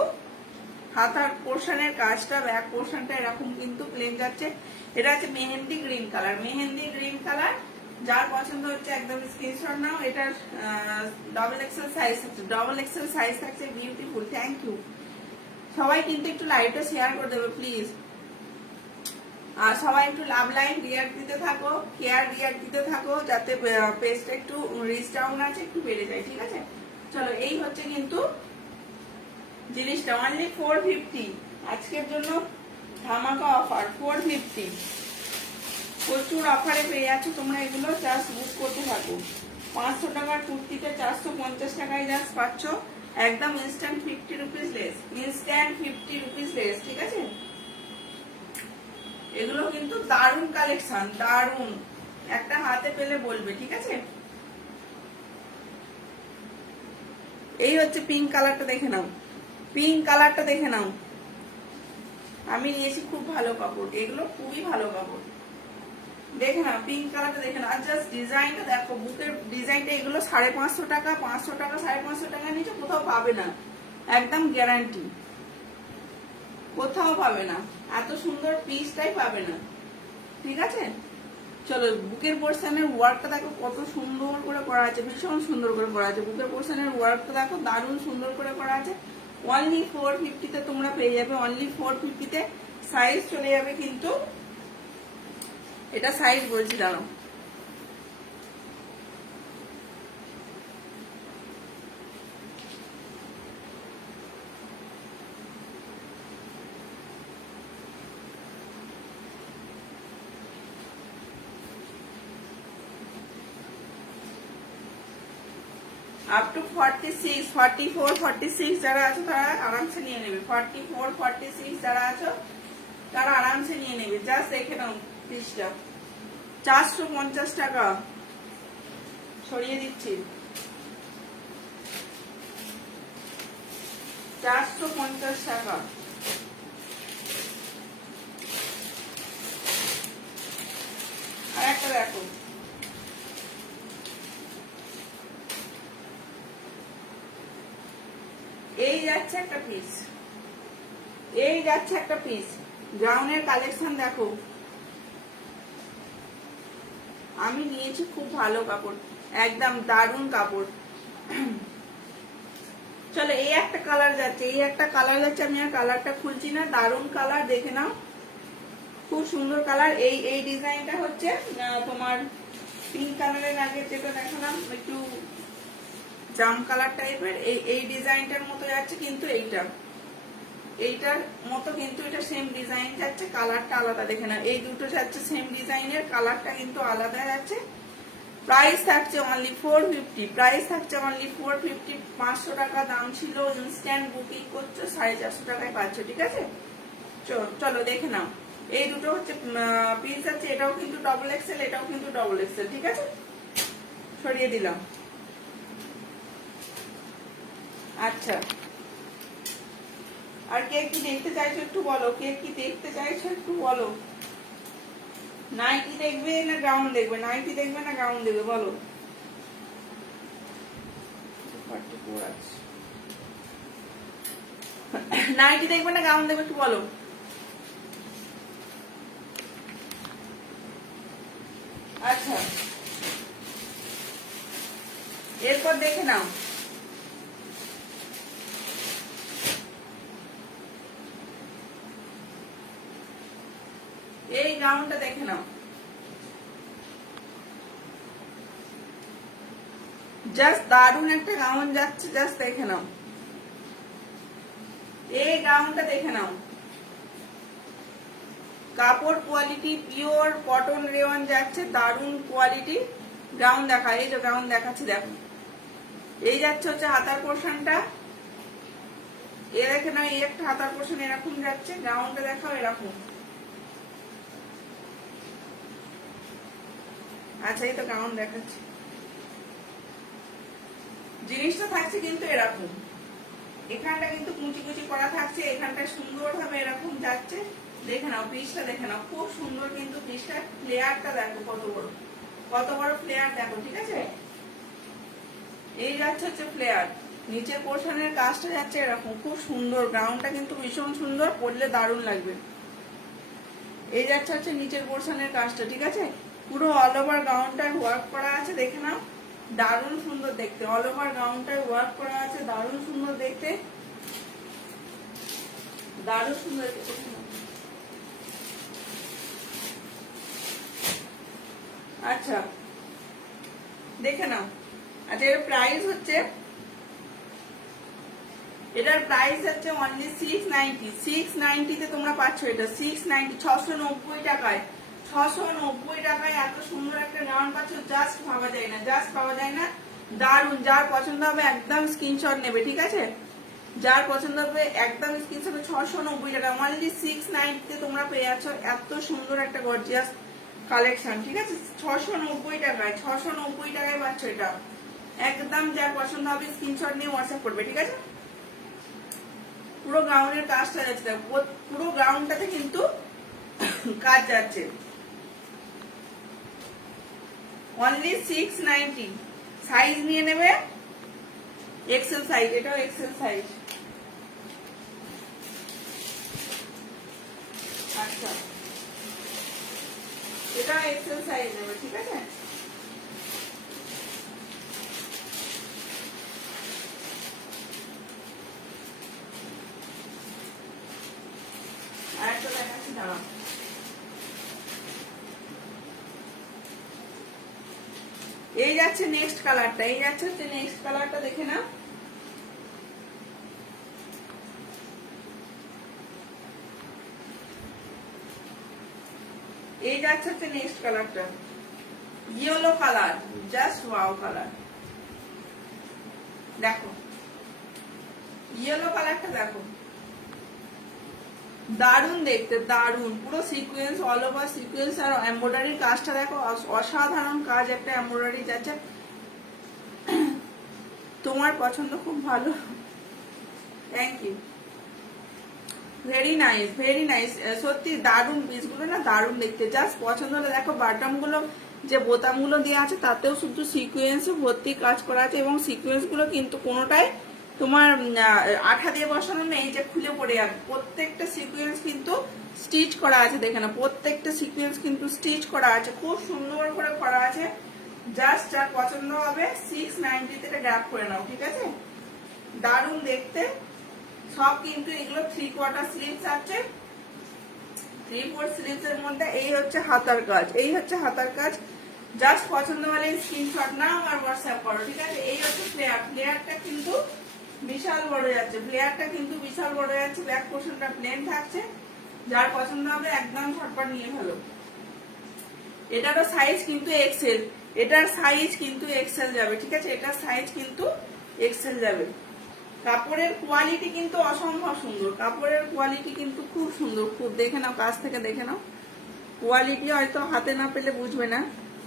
হাতার পোর্শনের কাজটা। ব্যাক পোর্শনটা এরকম কিন্তু প্লেন যাচ্ছে। এটা হচ্ছে mehendi green colour, mehendi green colour. যার পছন্দ হচ্ছে একদম স্ক্রিনশট নাও। এটার ডাবল এক্সেল সাইজ আছে, ডাবল এক্সেল সাইজ থাকছে, বিউটিফুল, থ্যাংক ইউ। সবাই কিন্তু একটু লাইভটা শেয়ার করে দেবে প্লিজ, আর সবাই একটু লাভ লাইক রিয়াক্ট দিতে থাকো, কেয়ার রিয়াক্ট দিতে থাকো, যাতে পেজটা একটু রিচ ডাউন আছে একটু বেড়ে যায়, ঠিক আছে? চলো, এই হচ্ছে কিন্তু জিনিসটা, অনলি 450 আজকের জন্য ধামাকা অফার, 450 প্রচুর অফারে পেয়ে যাচ্ছ তোমরা এগুলো। জাস্ট বুক করতে থাকো। 500 টাকার কুর্তিতে 450 টাকায় জাস্ট পাচ্ছ, একদম instant 50 rupees less, instant 50 rupees less, ঠিক আছে? এগুলো কিন্তু দারুণ কালেকশন, দারুণ, একটা হাতে পেলে বলবে, ঠিক আছে? এই হচ্ছে পিঙ্ক কালারটা, দেখে নাও, পিঙ্ক কালারটা দেখে নাও। আমি নিয়েছি খুব ভালো কাপড়, এগুলো খুবই ভালো কাপড়, দেখে নাও পিঙ্ক কালারটা দেখে নাও। আর জাস্ট ডিজাইনটা দেখো, বুকের ডিজাইনটা। এগুলো 550 টাকা, 500 টাকা, 550 টাকা নিচে কোথাও পাবে না, একদম গ্যারান্টি, কোথাও পাবে না, এত সুন্দর পিসটাই পাবে না, ঠিক আছে? চলো, বুকের পোর্শনের ওয়ার্কটা দেখো কত সুন্দর করে করা আছে, ভীষণ সুন্দর করে করা আছে। বুকের পোর্শনের ওয়ার্কটা দেখো দারুণ সুন্দর করে করা আছে। অনলি 450 তে তোমরা পেয়ে যাবে, অনলি 450 তে। সাইজ চলে যাবে কিন্তু, এটা সাইজ বলছি দাঁড়াও, আপ টু 46, 44, 46 যারা আছো তারা আরামসে নিয়ে নেবে। 44, 46 যারা আছো তারা আরামসে নিয়ে নেবে। জাস্ট দেখে নাও পিসটা, 450 টাকা, সরিয়ে দিচ্ছি, 450 টাকা। আর একটা দেখো, এই যাচ্ছে একটা পিস, এই যাচ্ছে একটা পিস। গাউনের কালেকশন দেখো, আমি নিয়েছি খুব ভালো কাপড়, একদম দারুণ কাপড়। চলো এই একটা কালার যাচ্ছে, এই একটা কালার যাচ্ছে, আমি আর কালারটা খুলছি না, দারুণ কালার, দেখে নাও, খুব সুন্দর কালার। এই এই ডিজাইনটা হচ্ছে তোমার পিঙ্ক কালারের আগে যেটা দেখালাম একটু জাম কালার টাইপের, এই এই ডিজাইনটার মতো যাচ্ছে, কিন্তু এইটার মতো কিন্তু এটা সেম ডিজাইন যাচ্ছে, কালারটা আলাদা, দেখে না, এই দুটো যাচ্ছে সেম ডিজাইনের, কালারটা কিন্তু আলাদা যাচ্ছে। প্রাইস থাকছে অনলি 450, প্রাইস থাকছে অনলি 450, 500 টাকা দাম ছিল, ইনস্ট্যান্ট বুকিং করছো 450 টাকায় পাচ্ছ, ঠিক আছে। চলো দেখে নাও, এই দুটো হচ্ছে পিস আছে, এটাও কিন্তু ডবল এক্সেল, এটাও কিন্তু ডবল এক্সেল, ঠিক আছে, সরিয়ে দিলাম। আচ্ছা, আর কে কি দেখতে চাইছো একটু বলো, কে কি দেখতে চাইছো একটু বলো। নাইটি দেখবে না গাউন দেখবে, নাইটি দেখবে না গাউন দেখবে বলো। নাইটি দেখবে না গাউন দেখবে একটু বলো। আচ্ছা, এরপর দেখে নাও, এই গাউনটা দেখে নাও, জাস্ট দারুণ একটা গাউন যাচ্ছে, জাস্ট দেখে নাও, এই গাউনটা দেখে নাও, কাপড় কোয়ালিটি পিওর কটন রেওয়ান যাচ্ছে, দারুণ কোয়ালিটি। গাউন দেখা, এই যে গাউন দেখাচ্ছি দেখো, এই যাচ্ছে হচ্ছে হাতার পোর্শনটা, এ দেখে না, এই একটা হাতার পোর্শন এরকম যাচ্ছে, গাউনটা দেখাও এরকম। আচ্ছা, এই তো গাউন দেখাচ্ছি, জিনিসটা থাকছে কিন্তু এরকম, এখানটা কিন্তু কুচি কুচি করা থাকছে, এখানটা সুন্দর ভাবে এরকম যাচ্ছে, দেখে নাও পিসটা, দেখে নাও খুব সুন্দর, কিন্তু পিসটা ফ্লেয়ারটা দেখো কত বড়, কত বড় ফ্লেয়ার দেখো, ঠিক আছে। এই যাচ্ছে হচ্ছে ফ্লেয়ার, নিচের পোর্শনের কাজটা যাচ্ছে এরকম, খুব সুন্দর, গ্রাউন্ডটা কিন্তু ভীষণ সুন্দর, পরলে দারুণ লাগবে। এই যাচ্ছে হচ্ছে নিচের পোর্শনের কাজটা, ঠিক আছে, পুরো অল ওভার গাউনটায় ওয়ার্ক করা আছে, দেখে নাও দারুণ সুন্দর দেখতে, অল ওভার গাউনটায় ওয়ার্ক করা আছে, দারুণ সুন্দর দেখতে, দারুণ সুন্দর দেখতে। আচ্ছা দেখে নাও, আচ্ছা এর প্রাইস হচ্ছে, এটার প্রাইস হচ্ছে অনলি 690, 690 তে তোমরা পাচ্ছ এটা 690, 690 টাকায়, 690 টাকায় এত সুন্দর একটা গাউন পাচ্ছ, জাস্ট ভাবা যায় না, জাস্ট পাওয়া যায় না, দারুন। যার পছন্দ হবে একদম স্ক্রিনশট নেবে, ঠিক আছে, যার পছন্দ হবে একদম স্ক্রিনশট। 690 টাকা অনলি 690 তে তোমরা পেয়ে যাচ্ছ এত সুন্দর একটা গর্জিয়াস কালেকশন, ঠিক আছে, 690 টাকায়, 690 টাকায় পাচ্ছ এটা একদম। যার পছন্দ হবে স্ক্রিনশট নিয়ে হোয়াটসঅ্যাপ করবে, ঠিক আছে। পুরো গাউনের কাজটা যাচ্ছে, পুরো গাউনটাতে কিন্তু কাজ যাচ্ছে, অনলি 690, সাইজ নিয়ে নেবে এক্সেল সাইজ, এটাও এক্সেল সাইজ। আচ্ছা, এটা এক্সেল সাইজ নেবে, ঠিক আছে। আরেকটা দেখাচ্ছি দাঁড়াও, এই যাচ্ছে নেক্সট কালারটা, এই যাচ্ছে হচ্ছে নেক্সট কালারটা, দেখে না, এই যাচ্ছে হচ্ছে নেক্সট কালারটা, yellow colour, just wow colour, দেখো ইয়েলো কালারটা দেখো, দারুন দেখতে, দারুন, পুরো সিকোয়েন্স, অল ওভার সিকোয়েন্স, আর এমব্রয়ডারির কাজটা দেখো, অসাধারণ কাজ একটা এমব্রয়ডারি যাচ্ছে, তোমার পছন্দ খুব ভালো, thank you, very nice, very nice, সত্যি দারুন, পিসগুলো না দারুন দেখতে, জাস্ট পছন্দ হলে দেখো বাটন গুলো যে বোতামগুলো দেওয়া আছে তাতেও শুধু সিকোয়েন্সে ভর্তি কাজ করা আছে, এবং সিকোয়েন্সগুলো কিন্তু কোনোটাই তোমার আঠা দিয়ে বসানো নেই যে খুলে পড়ে যাবে। প্রত্যেকটা সিকোয়েন্স কিন্তু স্টিচ করা আছে, দেখে না, প্রত্যেকটা সিকোয়েন্স কিন্তু স্টিচ করা আছে, খুব সুন্দর করে করা আছে। জাস্ট যার পছন্দ হবে 690 তে গ্র্যাব করে নাও, ঠিক আছে? দারুণ দেখতে। সব কিন্তু এগুলো 3/4 স্লিভস আছে, 3/4 স্লিভস এর মধ্যে এই হচ্ছে হাতার কাজ, এই হচ্ছে হাতার কাজ। জাস্ট পছন্দ হলে স্ক্রিনশট নাও আর হোয়াটসঅ্যাপ করো, ঠিক আছে? এই হচ্ছে ফ্লেয়ার, ফ্লেয়ারটা কিন্তু বিশাল বড় যাচ্ছে, ফ্লেয়ারটা কিন্তু বিশাল বড় যাচ্ছে। ব্যাক পোর্শনটা প্লেন থাকছে, যার পছন্দ হবে একদম ঝটপট নিয়ে ফেলো। এটারও সাইজ কিন্তু এক্সেল, এটার সাইজ কিন্তু এক্সেল যাবে, ঠিক আছে? এটার সাইজ কিন্তু এক্সেল যাবে। কাপড়ের কোয়ালিটি কিন্তু অসম্ভব সুন্দর, কাপড়ের কোয়ালিটি কিন্তু খুব সুন্দর, খুব দেখে নাও, কাছ থেকে দেখে নাও। কোয়ালিটি হয়তো হাতে না পেলে বুঝবে না,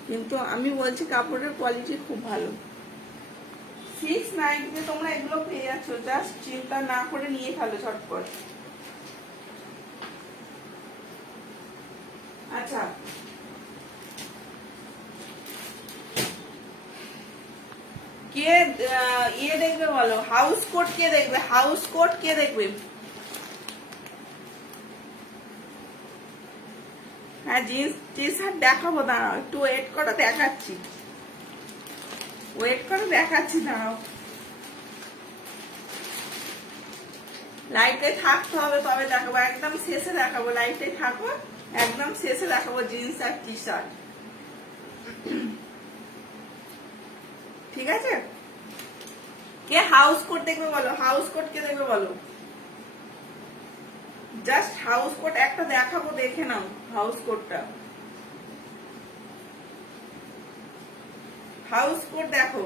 কিন্তু আমি বলছি কাপড়ের কোয়ালিটি খুব ভালো। 690 তোমরা এগুলো পেয়ে যাচ্ছ, জাস্ট চিন্তা না করে নিয়ে ফেলো ঝটপট। আচ্ছা, কে ইয়ে দেখবে বলো, হাউস কোট কে দেখবে? হাউস কোট কে দেখবে? হ্যাঁ, জিন্স টি শার্ট দেখাবো, দাঁড়াও একটু ওয়েট করো, দেখাচ্ছি, ওয়েট করে দেখাচ্ছি, দাঁড়াও। লাইটে থাকতে হবে তবে দেখাবো, একদম শেষে দেখাবো, লাইটে থাকো, একদম শেষে দেখাবো জিন্স আর টি শার্ট, ঠিক আছে? কে হাউস কোট দেখবে বলো, হাউস কোট কে দেখবে বলো? জাস্ট হাউস কোট একটা দেখাবো, দেখে নাও হাউস কোটটা। হাউস কোট দেখো,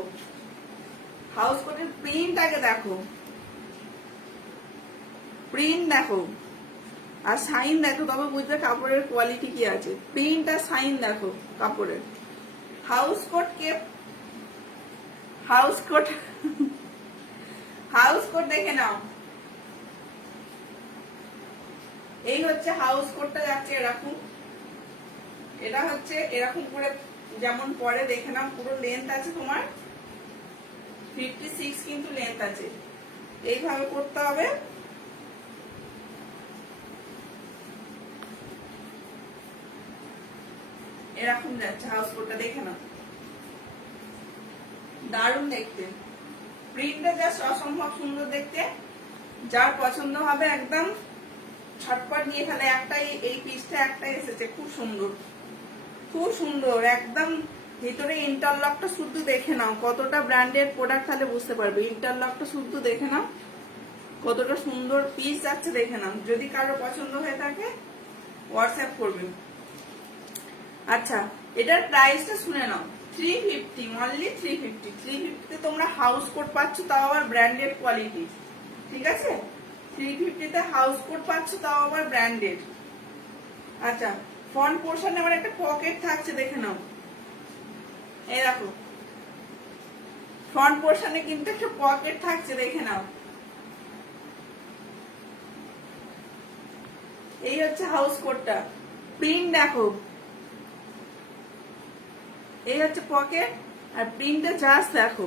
হাউস কোটের প্রিন্ট আগে দেখো, প্রিন্ট দেখো আর সাইন দেখো, তবে বুঝবে কাপড়ের কোয়ালিটি কি আছে। প্রিন্ট আর সাইন দেখো কাপড়ের। হাউস কোট কে, হাউস কোট, হাউস কোট দেখে নাও। এই হচ্ছে হাউস কোটটা, যাচ্ছে এরকম, এটা হচ্ছে এরকম করে যেমন পরে, দেখে নাও। পুরো লেন্থ আছে তোমার 56 কিন্তু লেন্থ আছে, এইভাবে করতে হবে। এরকম যাচ্ছে হাউস কোটটা, দেখে নাও, দারুণ দেখতে। প্রিন্টটা জাস্ট অসম্ভব সুন্দর দেখতে, যার পছন্দ হবে একদম ছটপট নিয়ে ফেলে। একটাই এই পিসটা একটাই এসেছে, খুব সুন্দর, খুব সুন্দর একদম। ভিতরে ইন্টারলকটা শুদ্ধ দেখে নাও, কতটা ব্র্যান্ডেড প্রোডাক্ট, তাহলে বুঝতে পারবে। ইন্টারলকটা শুদ্ধ দেখে নাও, কতটা সুন্দর পিস যাচ্ছে, দেখে নাও। যদি কারো পছন্দ হয়ে থাকে হোয়াটসঅ্যাপ করবে। আচ্ছা, এটার প্রাইসটা শুনে নাও, 350, অনলি 350। 350 তে তোমরা হাউস কোট পাচ্ছ, তাও আবার ব্র্যান্ডেড কোয়ালিটি, ঠিক আছে? 350 তে হাউস কোট পাচ্ছ, তাও আবার ব্র্যান্ডেড। আচ্ছা, ফ্রন্ট পোর্শনে আবার একটা পকেট থাকছে, দেখে নাও। এই দেখো, ফ্রন্ট পোর্শনে কিন্তু একটা পকেট থাকছে, দেখে নাও। এই হচ্ছে হাউস কোটটা, প্রিন্ট দেখো, এই হচ্ছে পকেট, আর প্রিন্টটা জাস্ট দেখো,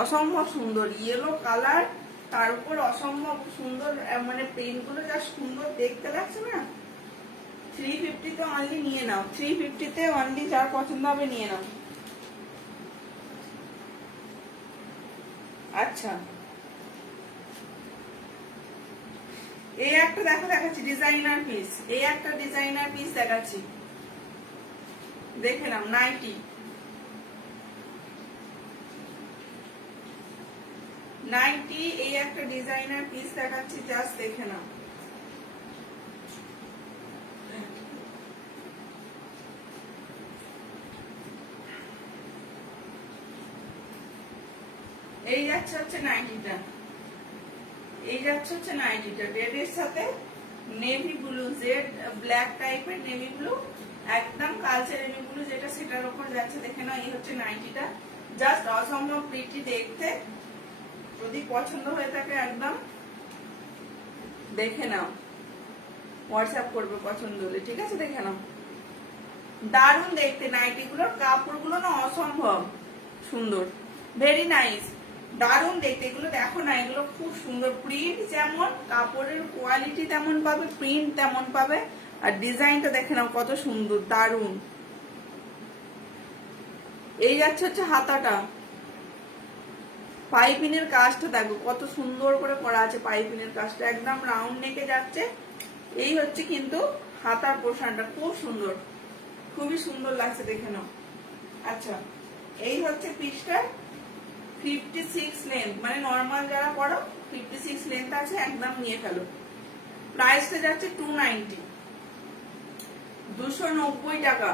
অসম্ভব সুন্দর ইয়েলো কালার, তার উপর অসম্ভব সুন্দর, মানে প্রিন্ট গুলো যা সুন্দর দেখতে লাগছে না। 350 তে অনলি নিয়ে নাও, 350 তে অনলি, যার পছন্দ হবে নিয়ে নাও। আচ্ছা, এই একটা দেখাচ্ছি ডিজাইনার পিস, এই একটা ডিজাইনার পিস দেখাচ্ছি, দেখে নাও। নাইটি, নাইটি, এই একটা ডিজাইনার পিস দেখাচ্ছি, জাস্ট দেখে নাও। এই যাচ্ছে হচ্ছে নাইটিটা, এই যাচ্ছে হচ্ছে নাইটিটা, রেডের সাথে নেভি ব্লু, জেড ব্ল্যাক টাইপের নেভি ব্লু, একদম কালচার নেভি ব্লু যেটা, সেটার উপর যাচ্ছে, দেখে নাও। এই হচ্ছে নাইটিটা, জাস্ট অসম্ভব প্রিটি দেখতে। যদি পছন্দ হয়ে থাকে একদম দেখে নাও, হোয়াটসঅ্যাপ করবে পছন্দ হলে, ঠিক আছে? দেখে নাও, দারুণ দেখতে, নাইটিগুলোর কাপড়গুলো না অসম্ভব সুন্দর, ভেরি নাইস, দারুণ দেখতে। এগুলো দেখো না, এগুলো খুব সুন্দর, প্রিন্ট যেমন, কাপড়ের কোয়ালিটি তেমন পাবে, প্রিন্ট তেমন পাবে, আর ডিজাইনটা দেখে নাও কত সুন্দর, দারুণ। এই যাচ্ছে হচ্ছে হাতাটা, পাইপিনের কাজটা দেখো কত সুন্দর করে করা আছে, পাইপিনের কাজটা একদম রাউন্ড নেকে যাচ্ছে। এই হচ্ছে কিন্তু হাতার পোর্শনটা, খুব সুন্দর, খুবই সুন্দর লাগছে, দেখে নাও। আচ্ছা, এই হচ্ছে পিসটা, 56 লেন্থ, মানে নর্মাল যারা পড়ো 56 লেন্থ আছে, একদম নিয়ে ফেলো। প্রাইসটা যাচ্ছে 290, 290 টাকা,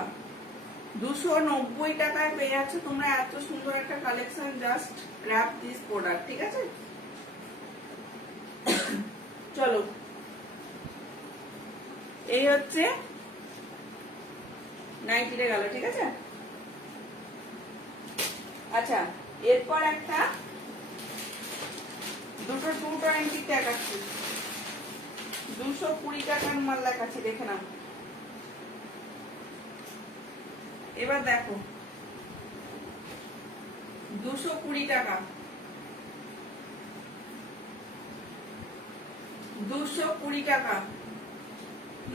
290 টাকায় পেয়ে যাচ্ছে তোমরা এত সুন্দর একটা collection. Just grab this product, ঠিক আছে? চলো, এই হচ্ছে নাইটিটা গেল, ঠিক আছে? আচ্ছা, এরপর একটা দুটো 220 দেখাচ্ছি, 220 টাকার মাল দেখাচ্ছি, দেখে নাও। এবার দেখো, 220 টাকা, 220 টাকা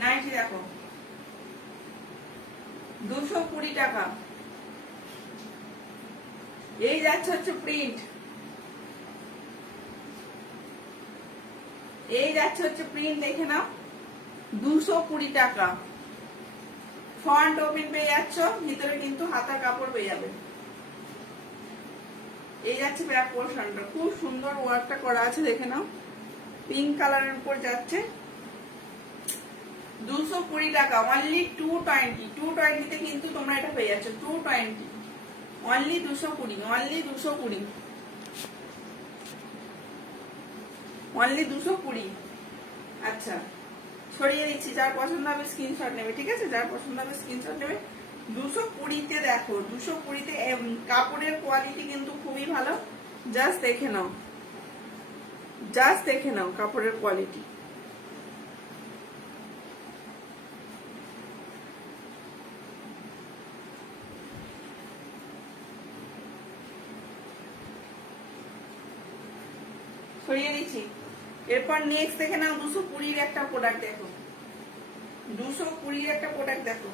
নাইটি, দেখো 220 টাকা। এই যাচ্ছে হচ্ছে প্রিন্ট, এই যাচ্ছে হচ্ছে প্রিন্ট, দেখে নাও 220 টাকা। ফ্রন্ট ওপেন পেয়ে যাচ্ছ, ভিতরে কিন্তু হাতার কাপড় পেয়ে যাবে। এই যাচ্ছে ব্যাক পোর্শনটা, খুব সুন্দর ওয়ার্কটা করা আছে, দেখে নাও, পিঙ্ক কালারের উপর যাচ্ছে। 220 টাকা, অনলি 220, 220 কিন্তু তোমরা এটা পেয়ে যাচ্ছ, 220, অনলি 220, অনলি 220, অনলি 220। আচ্ছা, ছড়িয়ে দিচ্ছি, যার পছন্দ হবে স্ক্রিনশট নেবে, ঠিক আছে? যার পছন্দ হবে স্ক্রিনশট নেবে। 220-তে দেখো, 220-তে কাপড়ের কোয়ালিটি কিন্তু খুবই ভালো, জাস্ট দেখে নাও, জাস্ট দেখে নাও কাপড়ের কোয়ালিটি। ছড়িয়ে দিচ্ছি। এরপর নেক্সট দেখে নাও, 220-র একটা প্রোডাক্ট দেখো, 220-র একটা প্রোডাক্ট দেখো।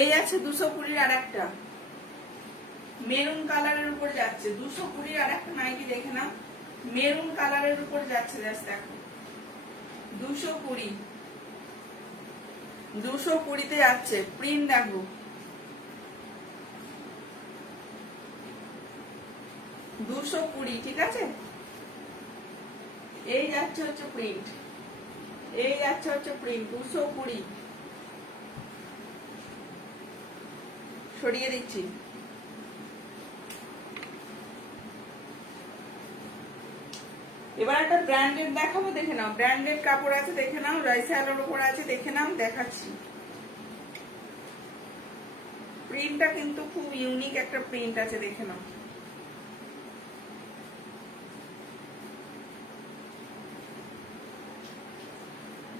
এই আছে 220-র আর একটা মেরুন কালারের উপর যাচ্ছে, 220-র আর একটা নাইটি দেখে নাও, মেরুন কালারের উপর যাচ্ছে, জাস্ট দেখো 220, 220-তে যাচ্ছে, প্রিন্ট দেখো, 220, ঠিক আছে? এই যাচ্ছে হচ্ছে প্রিন্ট, এই যাচ্ছে হচ্ছে প্রিন্ট, 220। সরিয়ে দিচ্ছি। এবার একটা ব্র্যান্ডেড দেখাবো, দেখে নাও, ব্র্যান্ডেড কাপড় আছে, দেখে নাও, রাইসালোর উপর আছে, দেখে নাও, দেখাচ্ছি। প্রিন্টটা কিন্তু খুব ইউনিক একটা প্রিন্ট আছে, দেখে নাও।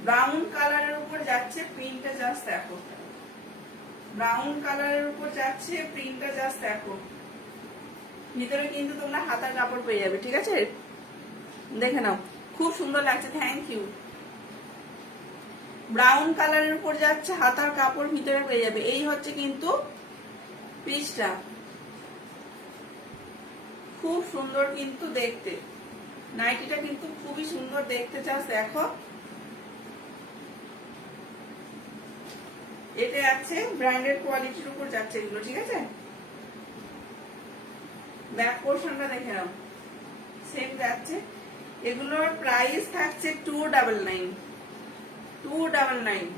ব্রাউন কালারের উপর যাচ্ছে, প্রিন্টটা জাস্ট দেখো, ব্রাউন কালারের উপর যাচ্ছে, প্রিন্টটা জাস্ট দেখো। ভিতরে কিন্তু তোমরা হাতার কাপড় পেয়ে যাবে, ঠিক আছে? দেখে নাও, খুব সুন্দর লাগছে, থ্যাংক ইউ। ব্রাউন কালারের উপর যাচ্ছে, হাতার কাপড় ভিতরে পেয়ে যাবে। এই হচ্ছে কিন্তু পিসটা, খুব সুন্দর কিন্তু দেখতে, নাইটিটা কিন্তু খুবই সুন্দর দেখতে, চাস দেখো। এটা আছে ব্র্যান্ডেড কোয়ালিটির উপর যাচ্ছে এগুলো, ঠিক আছে? ব্যাক পোর্শনটা দেখে নাও, সেম যাচ্ছে। এগুলোর প্রাইস থাকছে 299, 299,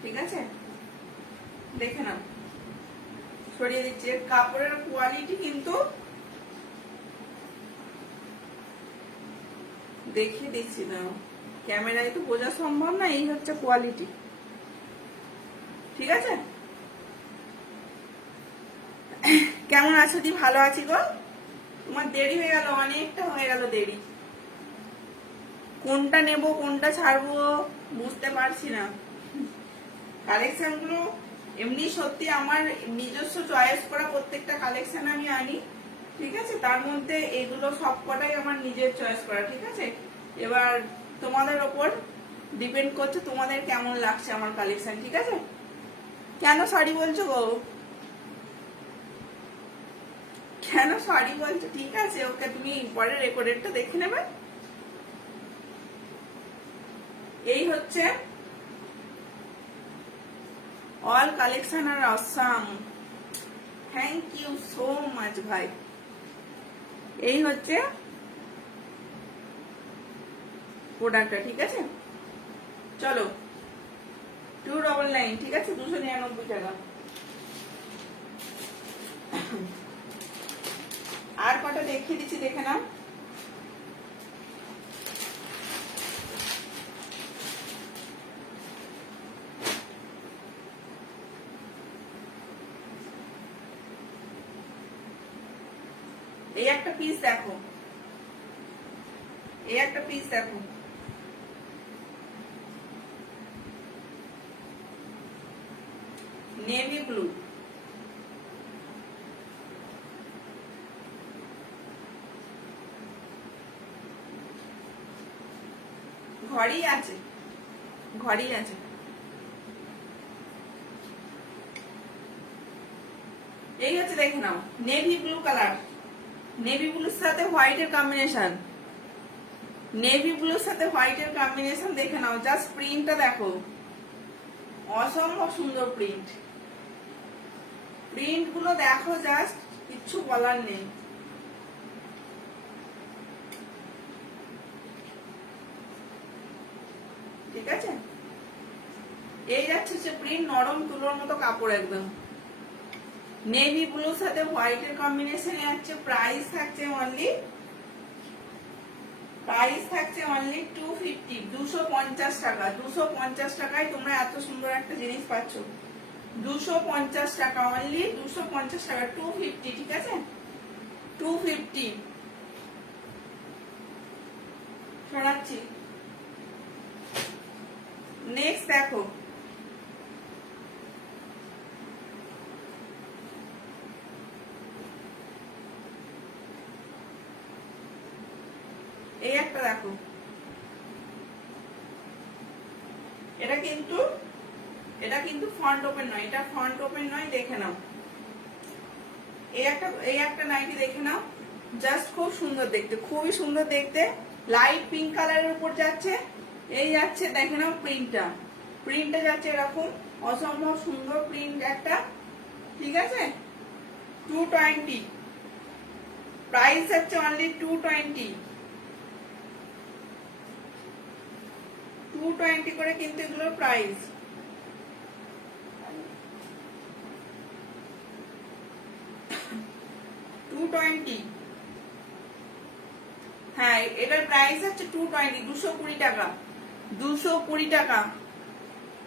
ঠিক আছে? দেখে নাও, সরিয়ে দিচ্ছি। কাপড়ের কোয়ালিটি কিন্তু দেখিয়ে দিচ্ছি না, ক্যামেরায় তো বোঝা সম্ভব না। এই হচ্ছে কোয়ালিটি, ঠিক আছে? কেমন আছো দি? ভালো আছি গো। তোমার দেরি হয়ে গেল, অনেকটা হয়ে গেল দেরি। কোনটা নেব কোনটা ছাড়বো বুঝতে পারছি না। কালেকশন গুলো এমনি সত্যি আমার নিজস্ব চয়েস করা প্রত্যেকটা কালেকশন আমি আনি, ঠিক আছে? তার মধ্যে এগুলো সব কটাই আমার নিজের চয়েস করা, ঠিক আছে? এবার তোমাদের ওপর ডিপেন্ড করছে তোমাদের কেমন লাগছে আমার কালেকশন, ঠিক আছে? কেন সরি বলছো গো? কেন সরি বলছো? ঠিক আছে, ওকে, তুমি পরে রেকর্ডেডটা দেখে নেবে। এই হচ্ছে অল কালেকশন আর awesome. Thank you so much ভাই। এই হচ্ছে প্রোডাক্টটা, ঠিক আছে? চলো 299, ঠিক আছে? 299 টাকা। আর কটা দেখিয়ে দিচ্ছি, দেখে নাও। এই একটা পিস দেখো, এই একটা পিস দেখো, নেভি ব্লু। ঘরেই আছে, ঘরেই আছে। এই হচ্ছে, দেখে নাও, নেভি ব্লু কালার। নেভি ব্লুর সাথে হোয়াইটের কম্বিনেশন, নেভি ব্লুর সাথে হোয়াইটের কম্বিনেশন। দেখে নাও, জাস্ট প্রিন্টটা দেখো, অসম্ভব সুন্দর প্রিন্ট। প্রিন্ট গুলো দেখো, জাস্ট কিচ্ছু বলার নেই। ঠিক আছে? এই যাচ্ছে হচ্ছে প্রিন্ট, নরম তুলোর মতো কাপড় একদম। নেভি ব্লুর সাথে হোয়াইটের কম্বিনেশনে আছে। প্রাইস থাকছে অনলি 250, 250 টাকা। 250 টাকায় তোমরা এত সুন্দর একটা জিনিস পাচ্ছ। 250 টাকা অনলি, 250 টাকা, 250, ঠিক আছে? 250 সরাচ্ছি। নেক্সট দেখো, এই একটা দেখো। এটা কিন্তু ফ্রন্ট ওপেন নয়, এটা ফ্রন্ট ওপেন নয়, দেখে নাও। এই একটা নাইটি দেখে নাও, জাস্ট খুব সুন্দর দেখতে, খুবই সুন্দর দেখতে। লাইট পিঙ্ক কালারের উপর যাচ্ছে। এই যাচ্ছে, দেখে নাও প্রিন্টটা যাচ্ছে এরকম, অসম্ভব সুন্দর প্রিন্ট একটা, ঠিক আছে? 220, প্রাইস হচ্ছে অনলি 220 করে কিন্তু এগুলোর প্রাইস। হ্যাঁ, এটার প্রাইস হচ্ছে 220, 220 টাকা, 220 টাকা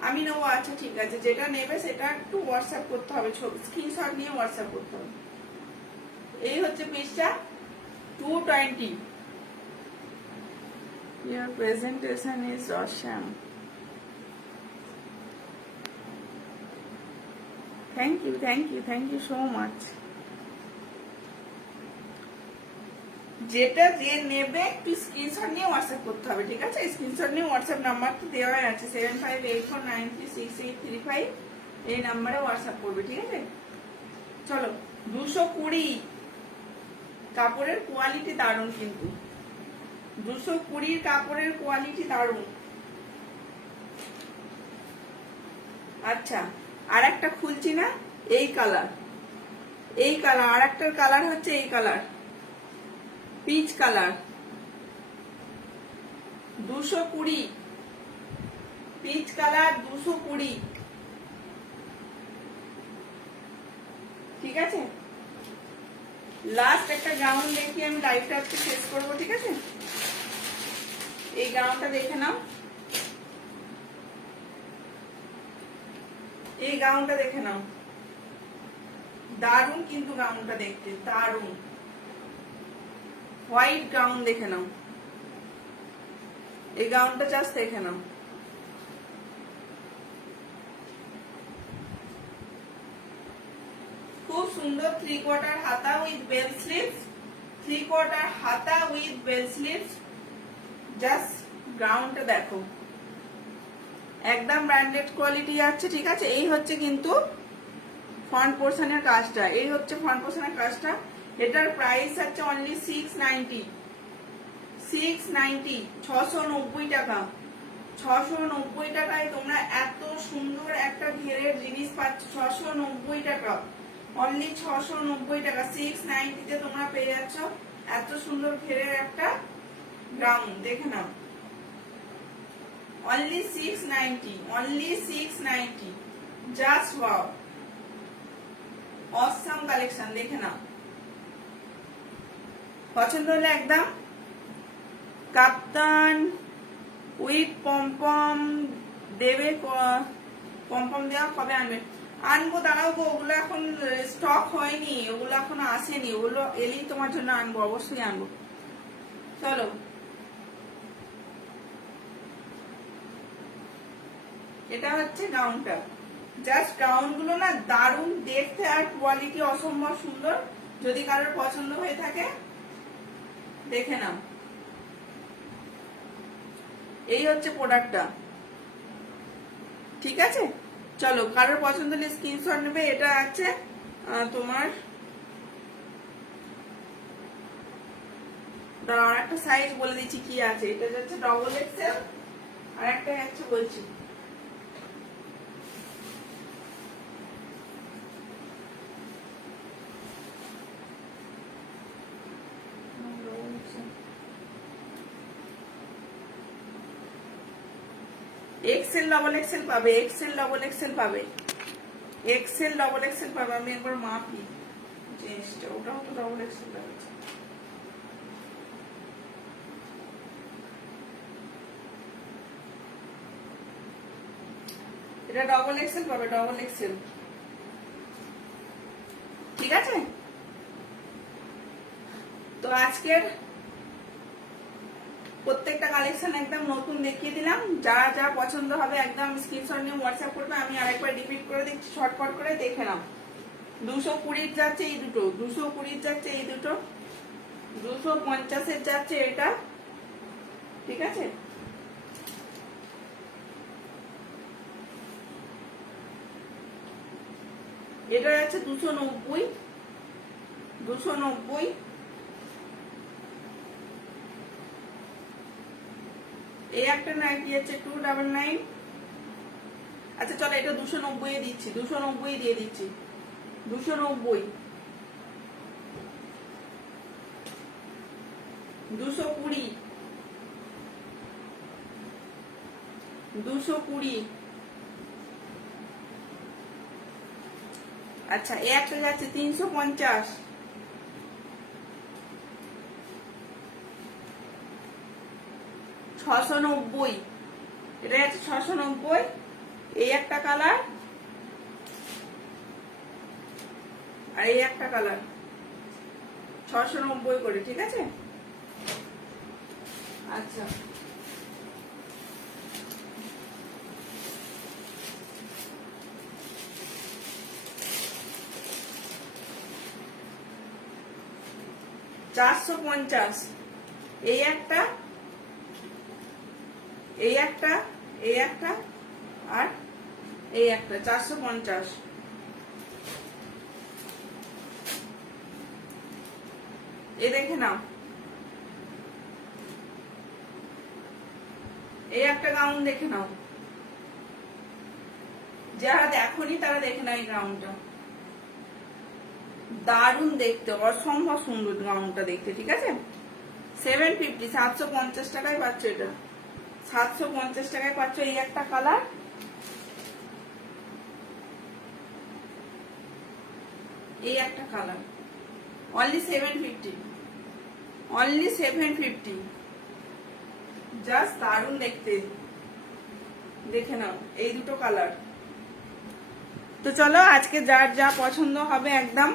আমি নেবো। আচ্ছা ঠিক আছে, যেটা নেবে সেটা একটু হোয়াটসঅ্যাপ করতে হবে, স্ক্রিনশট নিয়ে হোয়াটসঅ্যাপ করতে হবে। এই হচ্ছে পিসটা, 220। Your presentation is awesome. Thank you so much. যেটা যে নেবে একটু স্ক্রিনশট নিয়ে হোয়াটসঅ্যাপ করতে হবে, ঠিক আছে? স্ক্রিনশট নিয়ে হোয়াটসঅ্যাপ নাম্বার তো দেওয়াই আছে, 7584936835, এই নাম্বারে হোয়াটসঅ্যাপ করবে, ঠিক আছে? চলো 220, কাপড়ের কোয়ালিটি দারুণ কিন্তু, 220 কাপড়ের কোয়ালিটি দারুণ। আচ্ছা, আর একটা খুলছি না, এই কালার, আর একটার কালার হচ্ছে এই colour, peach colour. 220 peach colour, 220, ঠিক আছে? লাস্ট একটা গাউন দেখি, আমি লাইভটা আজকে শেষ করবো, ঠিক আছে? এই গাউনটা দেখে নাও, এই গাউনটা দেখে নাও, দারুন কিন্তু গাউনটা দেখতে, দারুন। হোয়াইট গাউন দেখে নাও, এই গাউনটা জাস্ট দেখে নাও। খুব সুন্দর 3/4 হাতা উইথ বেল স্লিভস, 3/4 হাতা উইথ বেল স্লিভস। জাস্ট গাউনটা দেখো, একদম ব্র্যান্ডেড কোয়ালিটি যাচ্ছে, ঠিক আছে। এই হচ্ছে কিন্তু ফ্রন্ট পোর্শনের কাজটা, এই হচ্ছে ফ্রন্ট পোর্শনের কাজটা। এটার প্রাইস আছে অনলি 690, 690, 690 টাকা। 690 টাকায় তোমরা এত সুন্দর একটা ঘেরের জিনিস পাচ্ছ, 690 টাকা, অনলি 690 টাকা। 690 তে তোমরা পেয়ে যাচ্ছ এত সুন্দর ঘেরের একটা গাউন, দেখে নাও। Only 690, only 690, just wow, awesome collection, দেখে নাও। পছন্দ হলে একদম কাপ্তান উইথ পমপম দেবে, পমপম দেওয়া কবে আনবে? আনবো, দাঁড়াও গো, ওগুলো এখন স্টক হয়নি, ওগুলো এখন আসেনি, ওগুলো এলেই তোমার জন্য আনবো, অবশ্যই আনবো। চলো, এটা হচ্ছে গাউনটা। জাস্ট গাউন গুলো না দারুণ দেখতে আর কোয়ালিটি অসম্ভব সুন্দর। যদি কারোর পছন্দ হয়ে থাকে দেখে নাও। এই হচ্ছে প্রোডাক্টটা, ঠিক আছে। চলো, কারোর পছন্দ হলে স্ক্রিনশট নেবে। এটা আছে তোমার, আর একটা সাইজ বলে দিচ্ছি কি আছে। এটা হচ্ছে ডবল এক্সেল, আর একটা হচ্ছে বলছি এক্সেল ডবল এক্সেল পাবে, এক্সেল ডবল এক্সেল পাবে, এক্সেল ডবল এক্সেল পাবে। আমি একবার মাপি জিনিসটা, ওটাও তো ডবল এক্সেল পাবে। এটা ডবল এক্সেল পাবে, ডবল এক্সেল, ঠিক আছে। তো আজকের প্রত্যেকটা কালেকশন একদম নতুন দেখিয়ে দিলাম। যা যা পছন্দ হবে একদম স্ক্রিনশট নিয়ে হোয়াটসঅ্যাপ করবে। আমি আরেকবার রিপিট করে দিচ্ছি, শর্টকাট করে দেখে নাও। 220 যাচ্ছে এই দুটো, 220 যাচ্ছে এই দুটো, 250 যাচ্ছে এটা, ঠিক আছে। এটা যাচ্ছে 290, 290। এই একটা নাইটি আছে 299। আচ্ছা চলো, এটা 290 দিচ্ছি, 290 দিয়ে দিচ্ছি, 290, 220, 220। আচ্ছা, এই একটা যাচ্ছে 350, 690, এটা যাচ্ছে 690। এই একটা কালার আর এই একটা কালার, 690 করে, ঠিক আছে। আচ্ছা, $450। এই একটা, এই একটা, এই একটা, আর এই একটা, 450। এই দেখে নাও, এই একটা গাউন দেখে নাও, যারা দেখোনি তারা দেখে নাও। এই গাউনটা দারুণ দেখতে, অসম্ভব সুন্দর গাউনটা দেখতে, ঠিক আছে। 750, 750 টাকায় পাচ্ছ এটা, 750 টাকায় পাচ্ছ। এই একটা কালার, এই একটা কালার, অনলি 750, অনলি 750। জাস্ট দারুণ দেখতে, দেখে নাও। এই দুটো কালার, তো চলো আজকে যার যা পছন্দ হবে একদম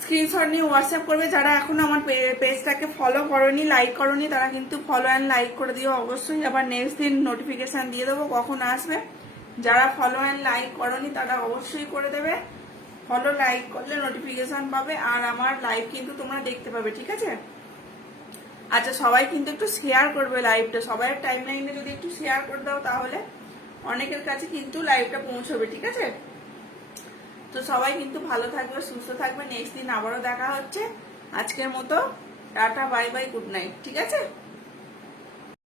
স্ক্রিনশট নিয়ে হোয়াটসঅ্যাপ করবে। যারা এখনো আমার পেজটাকে ফলো করোনি, লাইক করোনি, তারা কিন্তু ফলো অ্যান্ড লাইক করে দিও অবশ্যই। আবার নেক্সট দিন নোটিফিকেশন দিয়ে দেবো কখন আসবে। যারা ফলো অ্যান্ড লাইক করোনি তারা অবশ্যই করে দেবে। ফলো লাইক করলে নোটিফিকেশন পাবে আর আমার লাইভ কিন্তু তোমরা দেখতে পাবে, ঠিক আছে? আচ্ছা, সবাই কিন্তু একটু শেয়ার করবে লাইভটা, সবাই টাইম লাইনে যদি একটু শেয়ার করে দাও তাহলে অনেকের কাছে কিন্তু লাইভটা পৌঁছবে, ঠিক আছে? তো সবাই কিন্তু ভালো থাকবে, সুস্থ থাকবে। নেক্সট দিন আবারও দেখা হচ্ছে। আজকের মতো tata, bye bye, good night, ঠিক আছে?